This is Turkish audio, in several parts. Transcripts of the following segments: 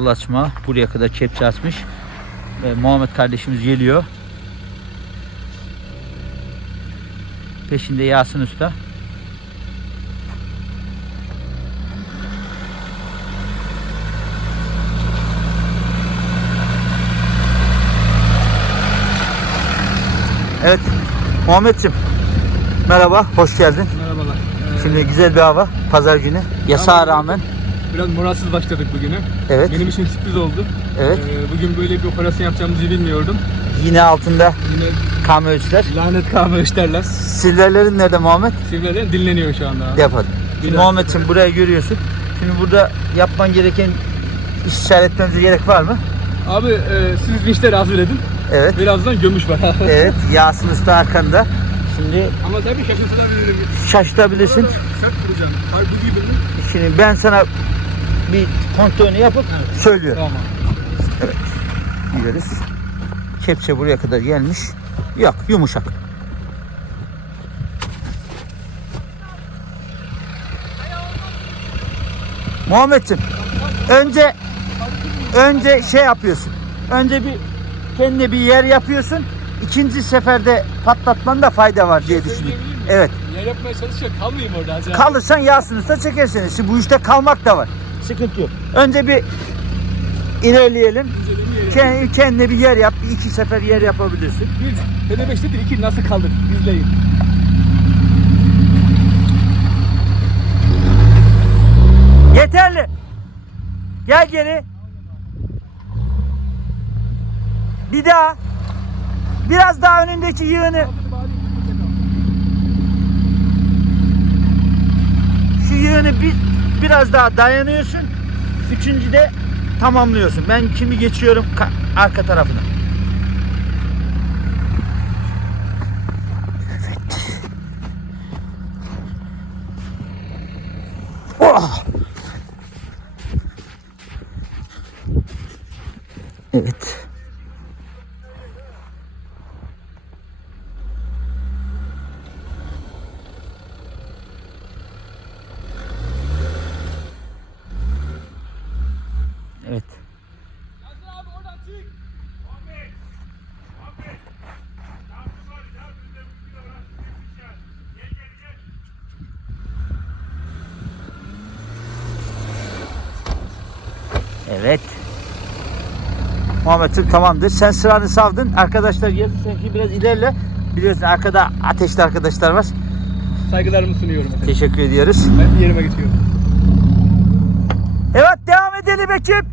Yol açma. Buraya kadar kepçe açmış. Ve Muhammed kardeşimiz geliyor. Peşinde Yasin Usta. Evet. Muhammedciğim. Merhaba. Hoş geldin. Merhabalar. Ee, Şimdi güzel bir hava. Pazar günü. Yasağa rağmen. Biraz moralsiz başladık bugünü. Evet. Benim için sürpriz oldu. Evet. Ee, bugün böyle bir operasyon yapacağımızı bilmiyordum. Yine altında Yine kamyoncular. lanet kahve işlerler. Silverlerin nerede Muhammed? Sivriler dinleniyor şu anda. abi. Yapalım. Şimdi Biraz. Muhammedciğim buraya görüyorsun. Şimdi burada yapman gereken iş işaretlememize gerek var mı? Abi e, siz vinçleri hazır edin. Evet. Birazdan gömüş var. Evet. Yasin Usta arkanda. Şimdi Ama tabii şaşırtılabilirim. şaşırtabilirsin. Sert vuracağım. Hayır bu gibi mi? Şimdi ben sana bir kontrolünü yapıp söylüyorum. Tamam. Gideriz. Kepçe buraya kadar gelmiş. Yok yumuşak. Muhammedciğim önce önce şey yapıyorsun. Önce bir kendine bir yer yapıyorsun. İkinci seferde patlatmanda fayda var diye düşünüyorum. Söyleyebilir miyim? Evet. Yer yapmaya çalışıyor. Kalmayayım orada. Kalırsan Yasin Usta çekersin. Şimdi bu işte kalmak da var. Sıkıntı yok. Önce bir ilerleyelim. İnceleyin, yerim. Ke- Kendine bir yer yap. Bir iki sefer yer yapabilirsin. Bir, Dede beşte bir iki nasıl kalır? İzleyin. Yeterli. Gel geri. Bir daha. Biraz daha önündeki yığını. Şu yığını bir, biraz daha dayanıyorsun. Üçüncüde tamamlıyorsun. Ben kimi geçiyorum Ka- arka tarafına. Evet. Oh! Evet. Evet. Muhammed'cim tamamdır. Sen sıranı savdın. Arkadaşlar geldi. Sen biraz ilerle. Biliyorsun arkada ateşli arkadaşlar var. Saygılarımı sunuyorum. efendim. Teşekkür ediyoruz. Ben yerime geçiyorum. Evet devam edelim ekip.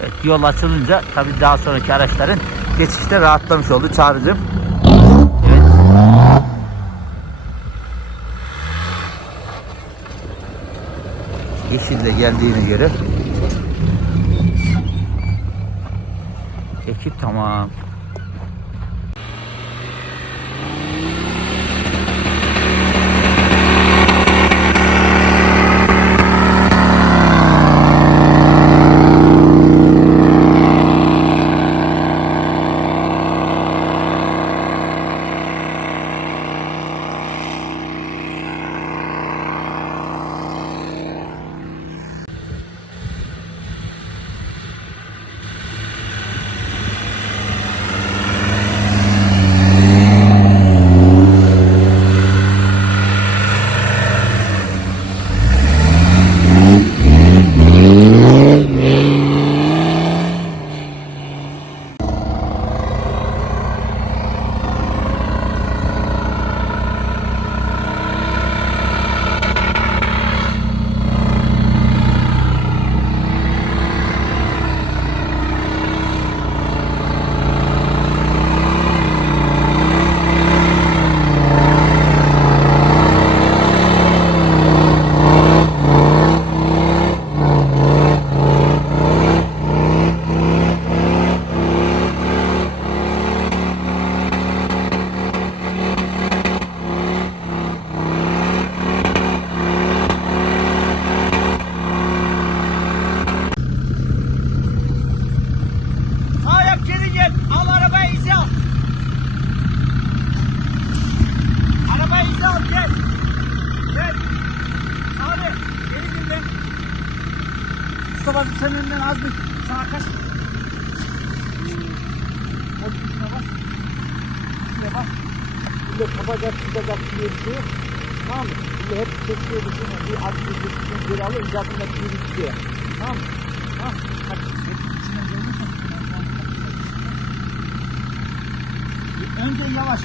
Evet, yol açılınca tabii daha sonraki araçların geçişte rahatlamış oldu çağrıcım. Evet. Yeşil de geldiğine göre ekip tamam. Önce yavaş.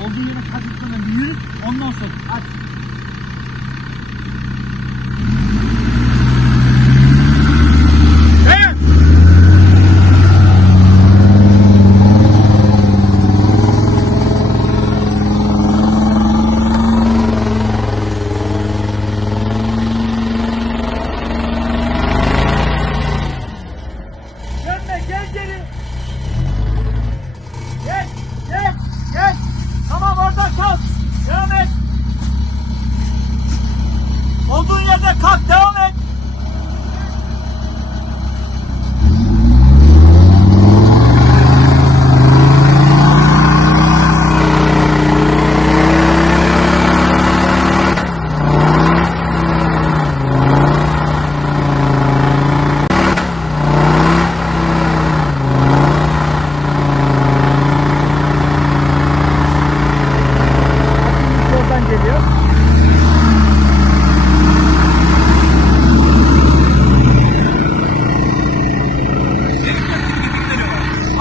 Olduğu yere kazıklarına bir yürüt. Ondan sonra at. Gaza, kalk devam.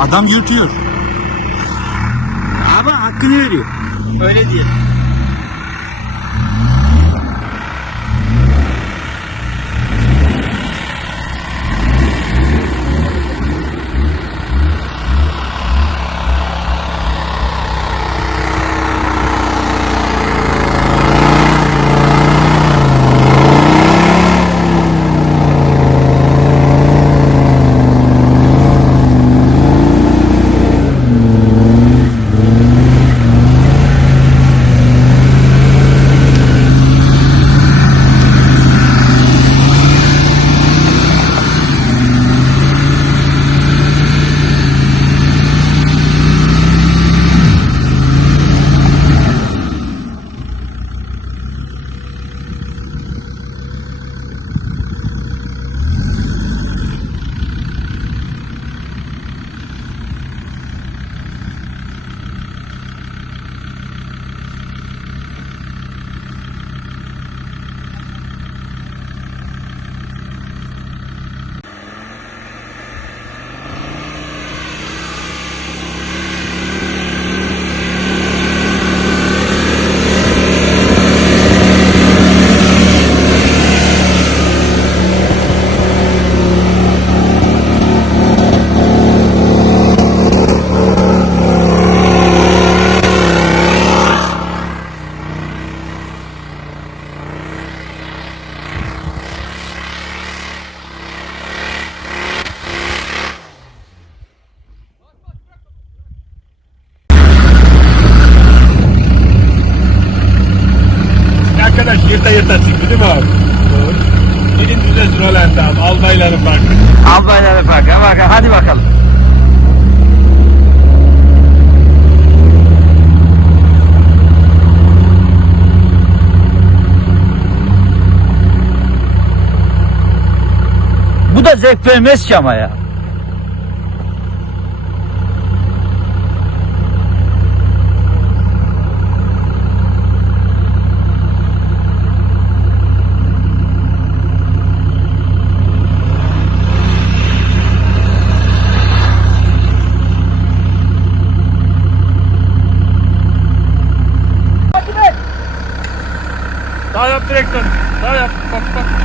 Adam yırtıyor. Ama hakkını veriyor. Öyle diyelim. da zevk vermez ki ama ya. Daha yap. Daha yap. Bak bak.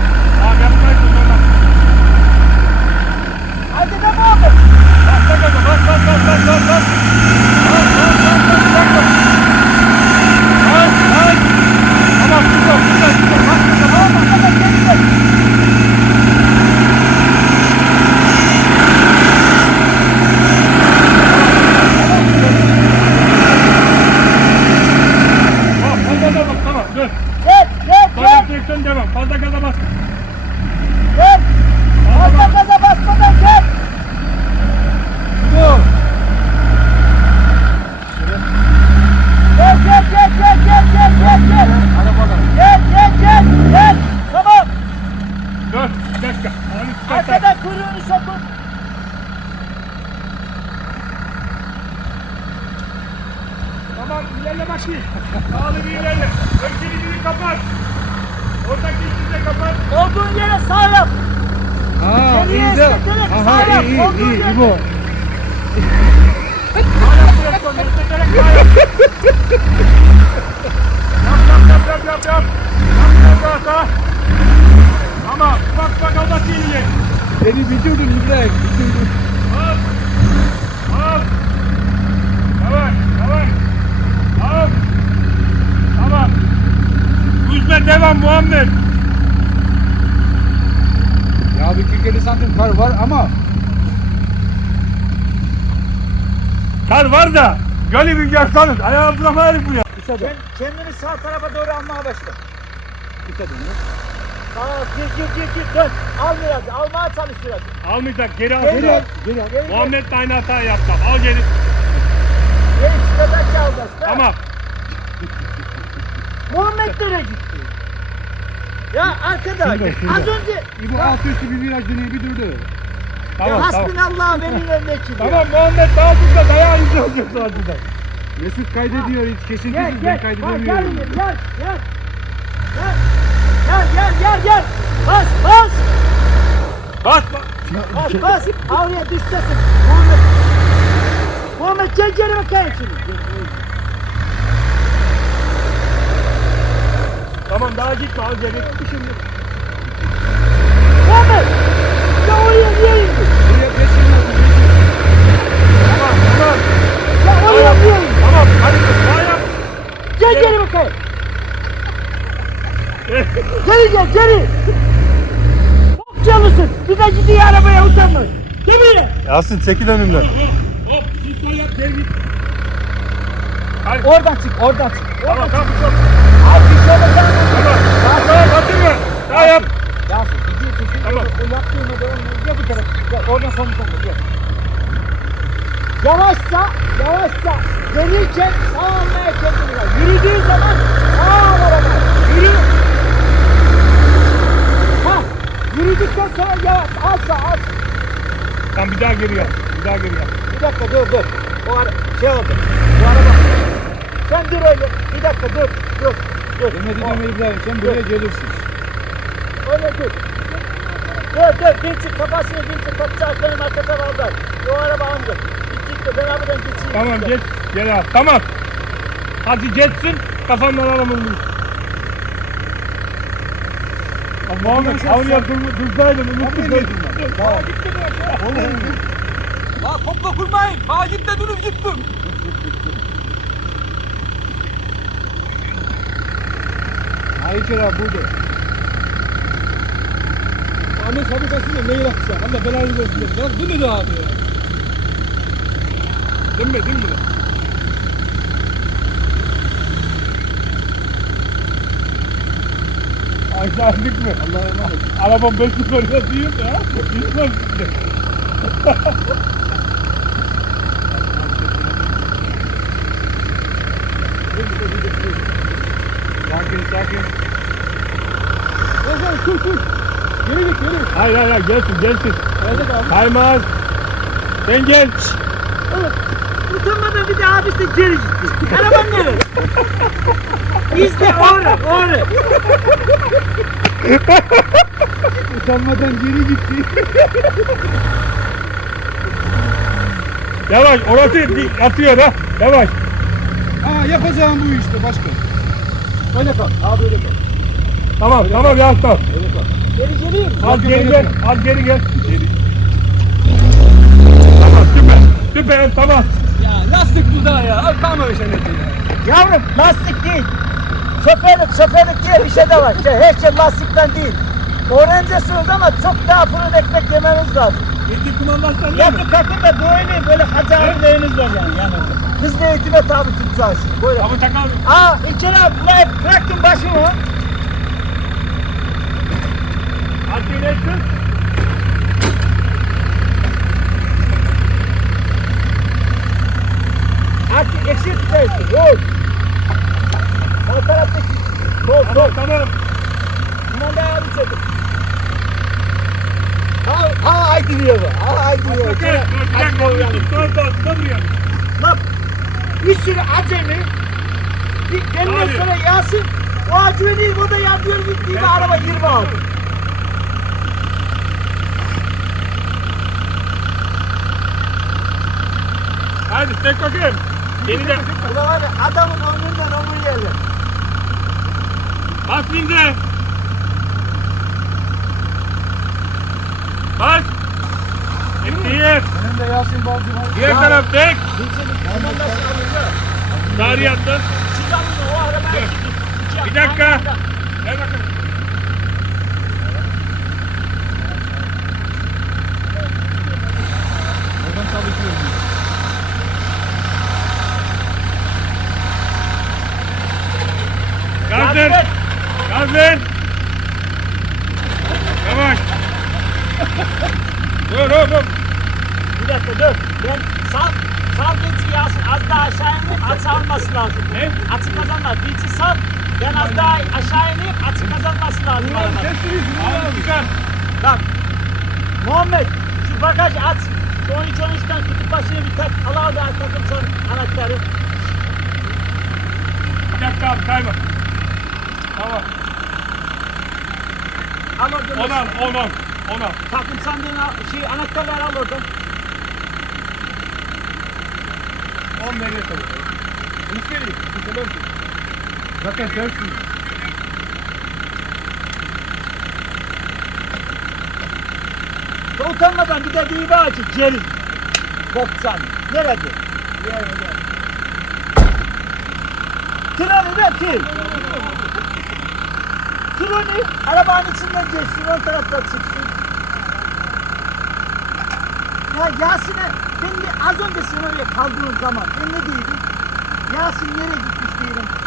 Bisikletten. Arkadan kuyruğunu sokun. Tamam ilerle bakayım. Sağlı bir ilerle. Ön kilidini kapat. Oradaki ikini de kapat. Olduğun yere sağ yap. Aa Geriye iyi de. esneterek Aha yap, iyi iyi olduğun iyi. sağ yap. Yap yap yap yap yap yap. Yap yap yap yap. Tamam. Bak bak Allah seni Beni bitirdin İbrahim. Bitirdin. Hop. Hop. Yavaş, yavaş. Hop. Tamam. Yüzme devam Muhammed. Ya bir 40 santim kar var ama Kar var da gölü bir yaksanız ayağı bulamayız buraya. Sen kendini sağ tarafa doğru almaya başla. Kısa dön. Sağa gir gir gir gir dön. Al biraz. Almaya çalış biraz. Almayacak geri al. Geri al. Geri al. Geri gel. Muhammed de aynı hatayı yaptı. Al geri. Geri çıkacak ya alacağız. Tamam. Muhammed nereye gitti? Ya arkadaş Şurada, şurada. az önce İbo alt üstü bir viraj dönüyor bir durdu. ya Tamam tamam. hasbinallah benim önündeki Tamam Muhammed daha burada dayağı izleyecek sadece. Mesut kaydediyor hiç Gel kesintisiz gel. ben Bak, Gel kaydedemiyorum. gel gel. Gel. Gel gel gel gel. Bas bas. Bas bas. Bas bas. Ağrıya düşeceksin. Muhammed. Muhammed gel geri bakayım şimdi. Tamam daha gitme al geri. Şimdi. Muhammed. Ya oraya niye indin? Buraya besin oldu besin. Tamam tamam. Ya oraya niye indin? Tamam hadi. Gel geri bakayım. Geri gel geri. Çok canlısın. Bir de gidiyor arabaya utanma. Gel buraya. Yasin çekil önümden. Hop hop. Sis sol yap geri git. Hadi. Oradan çık oradan çık. Tamam tamam çok. Abi bir şey olacak. Tamam. Tamam batırma. Daha yap. Yasin gidiyor gidiyor. Tamam. O yaptığını da onu gel bu tarafa. Gel oradan sonra sonra gel. Yavaşça, yavaşça gelirken sağ almaya kendini ver. Yürüdüğün zaman sağ al araba. Yürü. Yürüdükten sonra yavaş, az sağ, az. Tamam bir daha geri yap. Bir daha geri yap. Bir dakika dur dur. O ara şey oldu. Bu araba. Sen dur öyle. Bir dakika dur. Dur. Dur. Demedi deme İbrahim sen buraya gelirsin. Öyle dur. Dur dur. Bir çık kafasını çık kapacak benim arka taraftan. O araba çık da ben arabadan geçeyim. Tamam geç. Geri al. Tamam. Hadi geçsin. Kafandan aramın. Muhammed avluya dur, dursaydın unuttuk. Tamam. Ya topla kurmayın. Hacit de durup gittim. Hayır abi burada. Ahmet fabrikasında neyi yapsa? Allah belanı versin. Ya bu ne abi ya? Değil mi? Değil mi? Allah'a emanet. Arabam 500 oraya değil ya. Gitmez işte. Sakin sakin. Hasan dur dur. Geri git geri. Hayır hayır hayır gelsin gelsin. Ayazak abi. Kaymaz. Sen gel. Oğlum, Utanmadan bir de abisi geri gitti. Araban nereye? İzle oraya, oraya. Utanmadan geri gitti. Yavaş orası atıyor ha. Yavaş. Ha yapacağım bu işte başka. Öyle kal. Abi öyle kal. Tamam tamam yavaş tamam. Geri geleyim mi? Az geri gel. Az geri gel. Tamam süper. Süper tamam. Ya lastik burada ya. Abi kalma bir şey net ya. Yavrum lastik değil. Şoförlük, şoförlük diye bir şey de var. İşte her şey lastikten değil. Öğrencisi oldu ama çok daha fırın ekmek yemeniz lazım. İlk kumandan sen değil mi? Yatı kalkın da böyle böyle hacı abileriniz var yani. yani. Hızlı eğitime tabi tutacağız. Böyle. Tamam takal. Aa İlker abi ne bıraktın başımı. Acele etsin. Artık eksik tutarsın. Yok. Sağ taraftaki. Sol sol. Tamam tamam. Kumanda abi çekil. gidiyor bu. Aha gidiyor. Dur, dur, bir dakika, dur, dur, dur, dur, dur ya. Lan bir sürü acemi bir benden Abi. sonra Yasin acemi o da yapıyor gittiği bir araba 20 aldı. Hadi tek bakayım. Yeniden. Ulan ya adamın ömründen ömür yerler. Bas şimdi. Bas. Ekleyip. Önünde Yasin Balcı var. Diğer taraf tek. Tarih attın. Siz alın o arabaya. Bir dakika. Gel bakalım. Oradan çalışıyorum. Gaz ver. Gaz ver. Yavaş. dur dur dur. Bir dakika dur. Ben sal, sal geçi Yasin az daha aşağı inip atı alması lazım. Ne? Atı kazanmaz. Geçi sal. Ben az daha aşağı inip atı kazanması lazım. Al çıkar. Bak. Muhammed şu bagaj at. Şu 13 13'ten kutup başına bir tak. Al abi takım son anahtarı. Bir dakika abi kayma. Tamam. Al oradan. On al on al. On al. Takım sandığını al, şey anahtarları al oradan. 10 nereye kalıyor? Üstelik. Üstelik. Zaten. Ve utanmadan bir de bak ki geri. Boksan. Nerede? Nerede? Treni de til. Treni arabanın içinden geçsin, ön tarafta çıksın. Ya Yasin'e ben de az önce sen öyle kaldığın zaman ben ne dedim? Yasin nereye gitmiş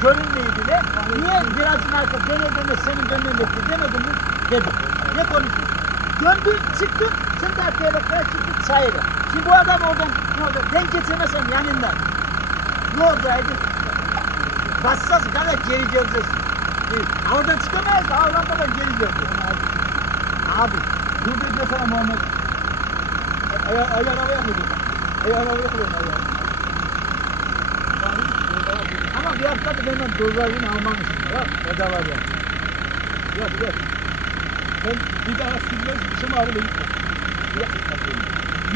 görünmeydi de. Niye birazcık arka döne döne senin dönmen bekle demedin mi? Dedim. Ne konuştun? Döndün, çıktın, sen de arkaya bakarak çıktın sahile. Şimdi bu adam oradan, ne oldu? Denk getirmesen yanından. Ne olsaydı? Bassaz kadar geri geleceğiz. Evet. Oradan çıkamayız, Avlanda'dan geri geleceğiz. Abi, Dur dedi sana Muhammed. Aya, ayağını havaya mı? Ayağını havaya koyuyorum ayağını. Ama bir hafta da benden dolarını almamışım. Da var ya. Yok yok. Ben bir daha silmez, dışıma ağrı gitmem.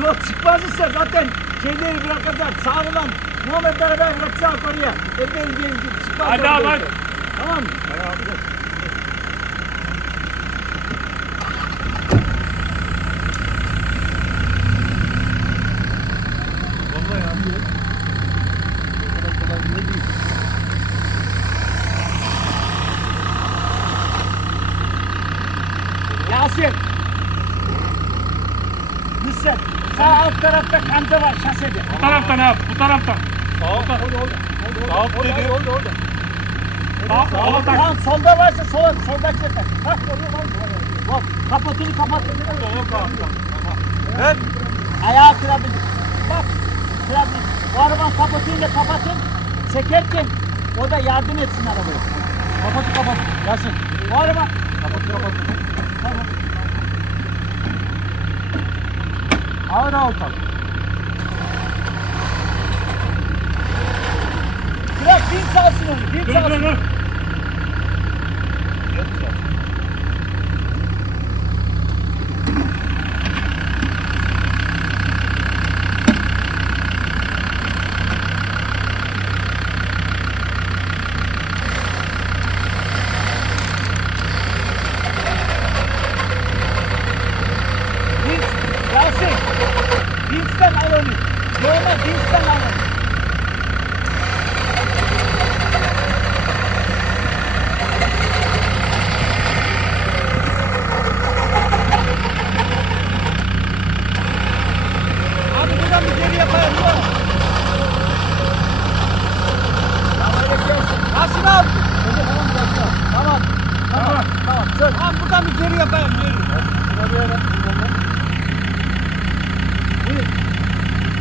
Yok çıkmazsa zaten şeyleri bırakacak. Sağından Muhammed beraber bırakacak oraya. Epey bir gidip çıkmaz. Hadi abi, hadi. Tamam mı? Vallahi yandı. O kadar kolay bile değil. Yasin. Nusret. Sağ alt tarafta kanca var şasede. Bu taraftan abi bu taraftan. Sağ Sağ dedi. Orada orada. Sağ tak. Tamam solda varsa sola soldaki tak. Bak oraya bak. Bak kapatını kapat. Evet. Ayağı kırabilir. Bak kırabilir. O arabanın kapatını da kapatın. Çekerken o da yardım etsin arabaya. Kapatı kapat. Yasin. O araba. Kapatı kapat. Tamam. Ağır tak. Bırak bin salsın onu. Bin Dur salsın. dur dur. Vinç, Yasin. Vinç'ten al onu. Normal Vinç'ten al onu. Abi buradan bir geri yapayım mı? Yasin abi. Tamam, tamam, tamam, tamam. Söyle. Tamam, buradan bir geri yapayım. Geri. Buyur.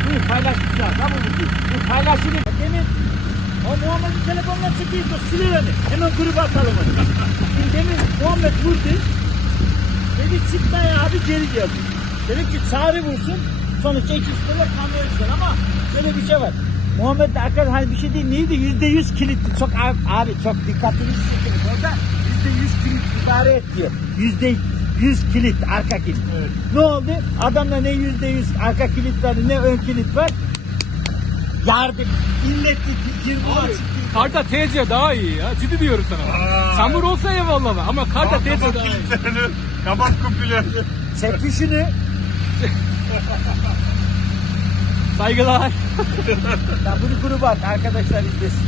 Buyur paylaşacağız. Tamam mı? Bu paylaşılır. Demin o Muhammed'in telefonuna çıkıyor. Siliverin. Hemen gruba atalım onu. Şimdi demin Muhammed vurdu. Dedi çıkma ya abi geri geldi. Dedim ki çağrı vursun. Sonuçta ikisi de kamera çıkar ama şöyle bir şey var. Muhammed de arkadaş hani bir şey değil neydi? Yüzde yüz kilitli. Çok abi, çok dikkatli bir şey. Orada yüzde yüz kilit idare et diyor. Yüzde yüz kilit arka kilit. Evet. Ne oldu? Adamda ne yüzde yüz arka kilit var ne ön kilit var. Yardım. İlletli girdi Abi, Karda TC daha iyi ya. Ciddi diyorum sana. Aa. Çamur olsa eyvallah ama Karda Kapat TC daha iyi. Kapat kupilerini. Çekişini Saygılar. Ya bunu gruba at arkadaşlar izlesin.